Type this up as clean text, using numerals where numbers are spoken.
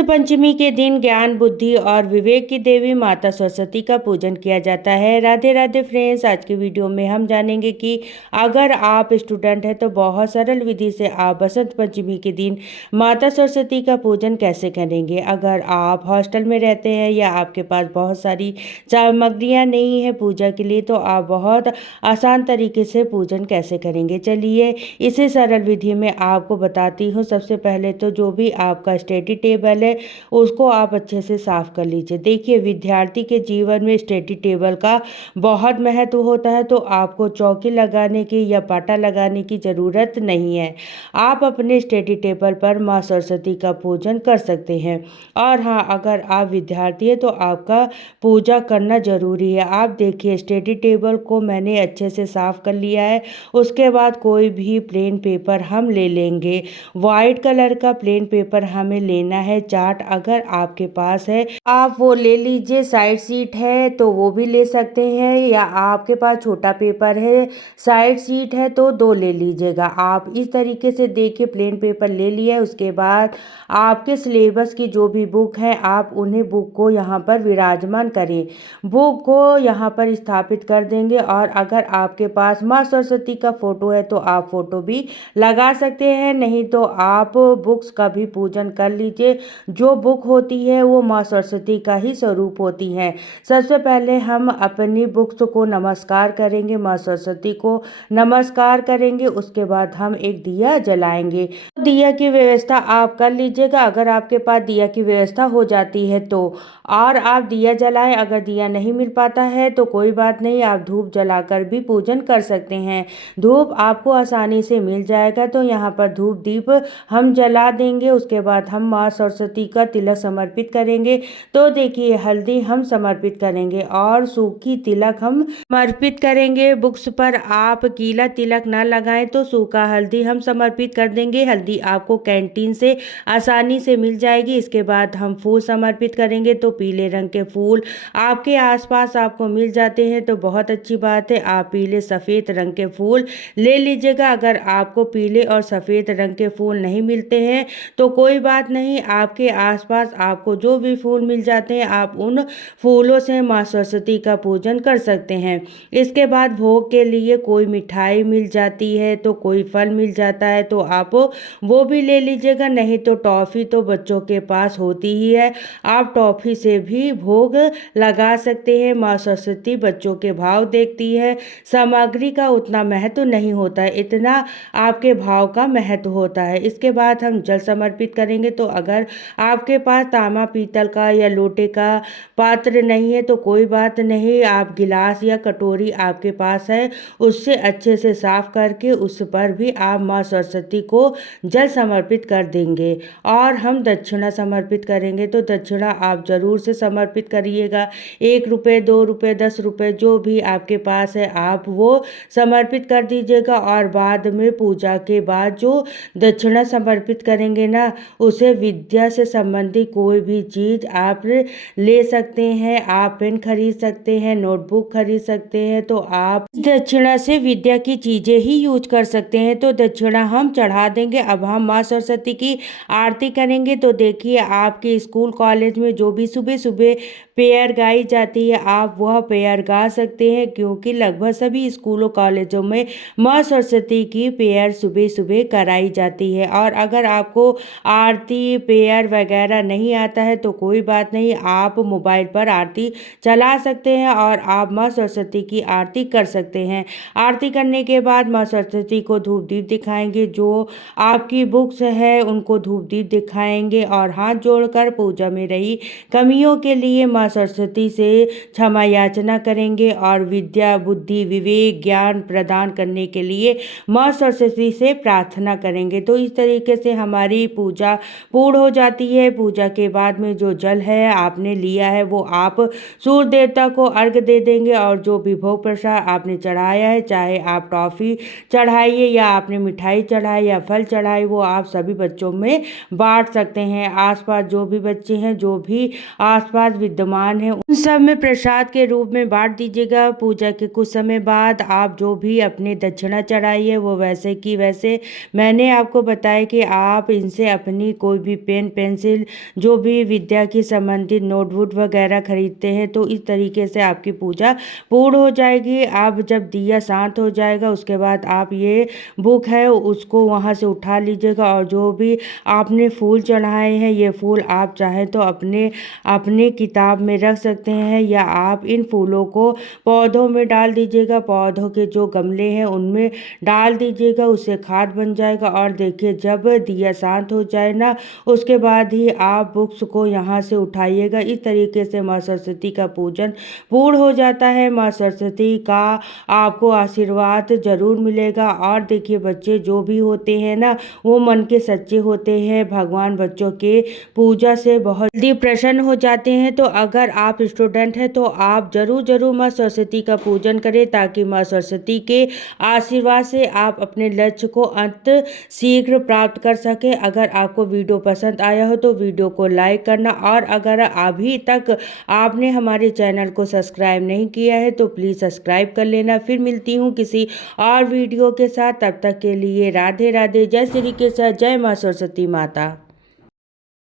बसंत पंचमी के दिन ज्ञान बुद्धि और विवेक की देवी माता सरस्वती का पूजन किया जाता है। राधे राधे फ्रेंड्स, आज की वीडियो में हम जानेंगे कि अगर आप स्टूडेंट हैं तो बहुत सरल विधि से आप बसंत पंचमी के दिन माता सरस्वती का पूजन कैसे करेंगे। अगर आप हॉस्टल में रहते हैं या आपके पास बहुत सारी सामग्रियां नहीं है पूजा के लिए, तो आप बहुत आसान तरीके से पूजन कैसे करेंगे। चलिए इसी सरल विधि में आपको बताती हूँ। सबसे पहले तो जो भी आपका स्टडी टेबल है उसको आप अच्छे से साफ कर लीजिए। देखिए, विद्यार्थी के जीवन में स्टडी टेबल का बहुत महत्व होता है, तो आपको चौकी लगाने की या पाटा लगाने की ज़रूरत नहीं है। आप अपने स्टडी टेबल पर माँ सरस्वती का पूजन कर सकते हैं। और हाँ, अगर आप विद्यार्थी हैं तो आपका पूजा करना ज़रूरी है। आप देखिए, स्टडी टेबल को मैंने अच्छे से साफ कर लिया है। उसके बाद कोई भी प्लेन पेपर हम ले लेंगे। वाइट कलर का प्लेन पेपर हमें लेना है। चार्ट अगर आपके पास है आप वो ले लीजिए। साइड सीट है तो वो भी ले सकते हैं, या आपके पास छोटा पेपर है साइड सीट है तो दो ले लीजिएगा। आप इस तरीके से देखिए, प्लेन पेपर ले लिया है। उसके बाद आपके सिलेबस की जो भी बुक है आप उन्हें बुक को यहाँ पर विराजमान करें। बुक को यहाँ पर स्थापित कर देंगे। और अगर आपके पास माँ सरस्वती का फोटो है तो आप फोटो भी लगा सकते हैं, नहीं तो आप बुक्स का भी पूजन कर लीजिए। जो बुक होती है वो माँ सरस्वती का ही स्वरूप होती है। सबसे पहले हम अपनी बुक्स को नमस्कार करेंगे, माँ सरस्वती को नमस्कार करेंगे। उसके बाद हम एक दिया जलाएंगे। दिया की व्यवस्था आप कर लीजिएगा, अगर आपके पास दिया की व्यवस्था हो जाती है तो। और आप दिया जलाएं। अगर दिया नहीं मिल पाता है तो कोई बात नहीं, आप धूप जलाकर भी पूजन कर सकते हैं। धूप आपको आसानी से मिल जाएगा, तो यहाँ पर धूप दीप हम जला देंगे। उसके बाद हम माँ सरस्वती का तिलक समर्पित करेंगे। तो देखिए, हल्दी हम समर्पित करेंगे और सूखी तिलक हम समर्पित करेंगे। बुक्स पर आप गीला तिलक ना लगाएं तो सूखा हल्दी हम समर्पित कर देंगे। हल्दी आपको कैंटीन से आसानी से मिल जाएगी। इसके बाद हम फूल समर्पित करेंगे। तो पीले रंग के फूल आपके आसपास आपको मिल जाते हैं तो बहुत अच्छी बात है, आप पीले सफ़ेद रंग के फूल ले लीजिएगा। अगर आपको पीले और सफ़ेद रंग के फूल नहीं मिलते हैं तो कोई बात नहीं, आपके आसपास आपको जो भी फूल मिल जाते हैं आप उन फूलों से माँ सरस्वती का पूजन कर सकते हैं। इसके बाद भोग के लिए कोई मिठाई मिल जाती है तो कोई फल मिल जाता है तो आप वो भी ले लीजिएगा, नहीं तो टॉफ़ी तो बच्चों के पास होती ही है, आप टॉफ़ी से भी भोग लगा सकते हैं। माँ सरस्वती बच्चों के भाव देखती है। सामग्री का उतना महत्व नहीं होता है, इतना आपके भाव का महत्व होता है। इसके बाद हम जल समर्पित करेंगे। तो अगर आपके पास तांबा पीतल का या लोटे का पात्र नहीं है तो कोई बात नहीं, आप गिलास या कटोरी आपके पास है उससे अच्छे से साफ करके उस पर भी आप माँ सरस्वती को जल समर्पित कर देंगे। और हम दक्षिणा समर्पित करेंगे। तो दक्षिणा आप जरूर से समर्पित करिएगा। 1 रुपये, 2 रुपये, 10 रुपये जो भी आपके पास है आप वो समर्पित कर दीजिएगा। और बाद में पूजा के बाद जो दक्षिणा समर्पित करेंगे ना, उसे विद्या से संबंधित कोई भी चीज़ आप ले सकते हैं। आप पेन खरीद सकते हैं, नोटबुक खरीद सकते हैं, तो आप दक्षिणा से विद्या की चीज़ें ही यूज कर सकते हैं। तो दक्षिणा हम चढ़ा देंगे। अब हम माँ सरस्वती की आरती करेंगे। तो देखिए, आपके स्कूल कॉलेज में जो भी सुबह सुबह प्रेयर गाई जाती है आप वह प्रेयर गा सकते हैं, क्योंकि लगभग सभी स्कूलों कॉलेजों में माँ सरस्वती की प्रेयर सुबह सुबह कराई जाती है। और अगर आपको आरती प्रेयर वगैरह नहीं आता है तो कोई बात नहीं, आप मोबाइल पर आरती चला सकते हैं और आप माँ सरस्वती की आरती कर सकते हैं। आरती करने के बाद माँ सरस्वती को धूप दीप दिखाएंगे। जो आपकी बुक्स है उनको धूप दीप दिखाएंगे और हाथ जोड़कर पूजा में रही कमियों के लिए माँ सरस्वती से क्षमा याचना करेंगे और विद्या बुद्धि विवेक ज्ञान प्रदान करने के लिए माँ सरस्वती से प्रार्थना करेंगे। तो इस तरीके से हमारी पूजा पूर्ण हो जाती है। पूजा के बाद में जो जल है आपने लिया है वो आप सूर्य देवता को अर्घ दे देंगे। और जो भी भोग प्रसाद आपने चढ़ाया है, चाहे आप टॉफ़ी चढ़ाइए या आपने मिठाई चढ़ाई या फल चढ़ाए, वो आप सभी बच्चों में बांट सकते हैं। आसपास जो भी बच्चे हैं, जो भी आसपास विद्यमान विद्यमान है उन सब में प्रसाद के रूप में बांट दीजिएगा। पूजा के कुछ समय बाद आप जो भी अपनी दक्षिणा चढ़ाई है वो वैसे की वैसे मैंने आपको बताया कि आप इनसे अपनी कोई भी पेन पेंसिल जो भी विद्या की संबंधित नोटबुक वगैरह खरीदते हैं तो इस तरीके से आपकी पूजा पूर्ण हो जाएगी। आप जब दिया शांत हो जाएगा उसके बाद आप ये बुक है उसको वहाँ से उठा लीजिएगा और जो भी आपने फूल चढ़ाए हैं ये फूल आप चाहें तो अपने किताब में रख सकते हैं या आप इन फूलों को पौधों में डाल दीजिएगा। पौधों के जो गमले हैं उनमें डाल दीजिएगा, उससे खाद बन जाएगा। और देखिए जब दिया शांत हो जाए ना उसके बाद ही आप बुक्स को यहाँ से उठाइएगा। इस तरीके से माँ सरस्वती का पूजन पूर्ण हो जाता है। माँ सरस्वती का आपको आशीर्वाद जरूर मिलेगा। और देखिए बच्चे जो भी होते हैं ना वो मन के सच्चे होते हैं, भगवान बच्चों के पूजा से बहुत जल्दी प्रसन्न हो जाते हैं। तो अगर आप स्टूडेंट हैं तो आप जरूर माँ सरस्वती का पूजन करें ताकि माँ सरस्वती के आशीर्वाद से आप अपने लक्ष्य को अंत शीघ्र प्राप्त कर सके। अगर आपको वीडियो पसंद आया हो तो वीडियो को लाइक करना और अगर अभी तक आपने हमारे चैनल को सब्सक्राइब नहीं किया है तो प्लीज़ सब्सक्राइब कर लेना। फिर मिलती हूँ किसी और वीडियो के साथ, तब तक के लिए राधे राधे, जय श्री कृष्ण, जय माँ सरस्वती माता।